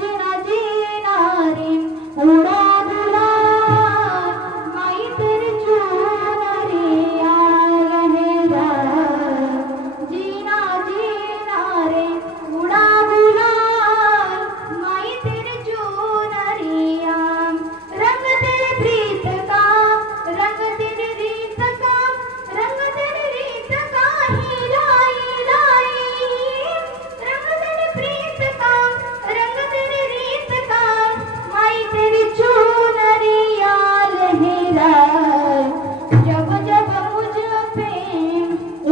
जिना जिना रे उड़ा गुलाल माई तेरी चुनरिया लहरा जीना जीना रे उड़ा गुलाल माई तेरी चुनरिया रंग तेरे प्रीत का रंग तेरी रीत का रंग तेरी रीत का ही लाई लाई रंग तेरी प्रीत का रंग तेरी रीत का माई तेरी चुनरिया लहराए जब जब मुझ पे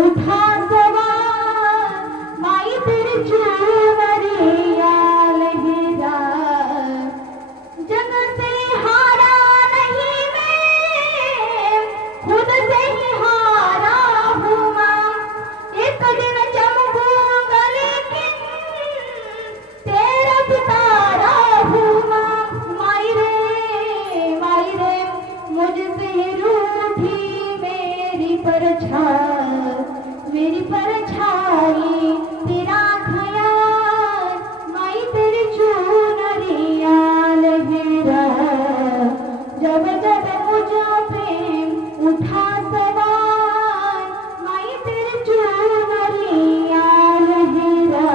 उठा सवार माई तेरी चुनरिया लहराए जग से हारा नहीं मैं खुद से ही हारा हूँ माँ एक दिन चमकूंगा लेकिन तेरा सितारा हूँ माँ माई रे मुझसे रूठी मेरी परछाई तेरा ख्याल माई तेरी चुनरिया लहरा जब जब मुझ प्रेम उठा सवार माई तेरी चुनरिया लहरा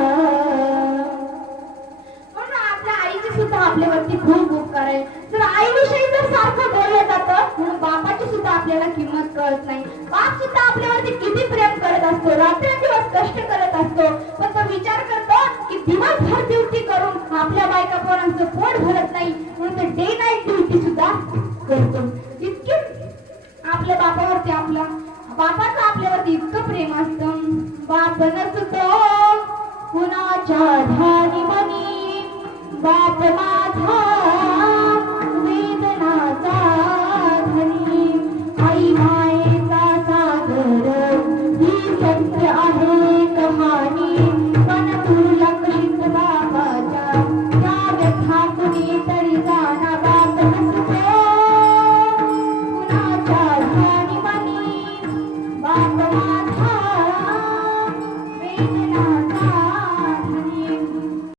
म्हणून आपल्या आईची सुद्धा आपल्यावरती खूप उपकार आहे जर आईविषयी जर सारखं बोललं जातं म्हणून बापाची सुद्धा आपल्याला किंमत कळत नाही बाप सुद्धा आपल्यावरती किती प्रेम करत असतो रात्रंदिवस कष्ट करत असतो पण तो विचार करतो की दिवसभर ड्युटी करून आपल्या बायका पोरांचं पोट भरत नाही म्हणून तो डे नाईट ड्युटी सुद्धा करतो इतके आपल्या बापावरती बापाचं आपल्यावरती इतकं प्रेम असतं बाप नसतो कुणाच्या ध्यानी मनी बाप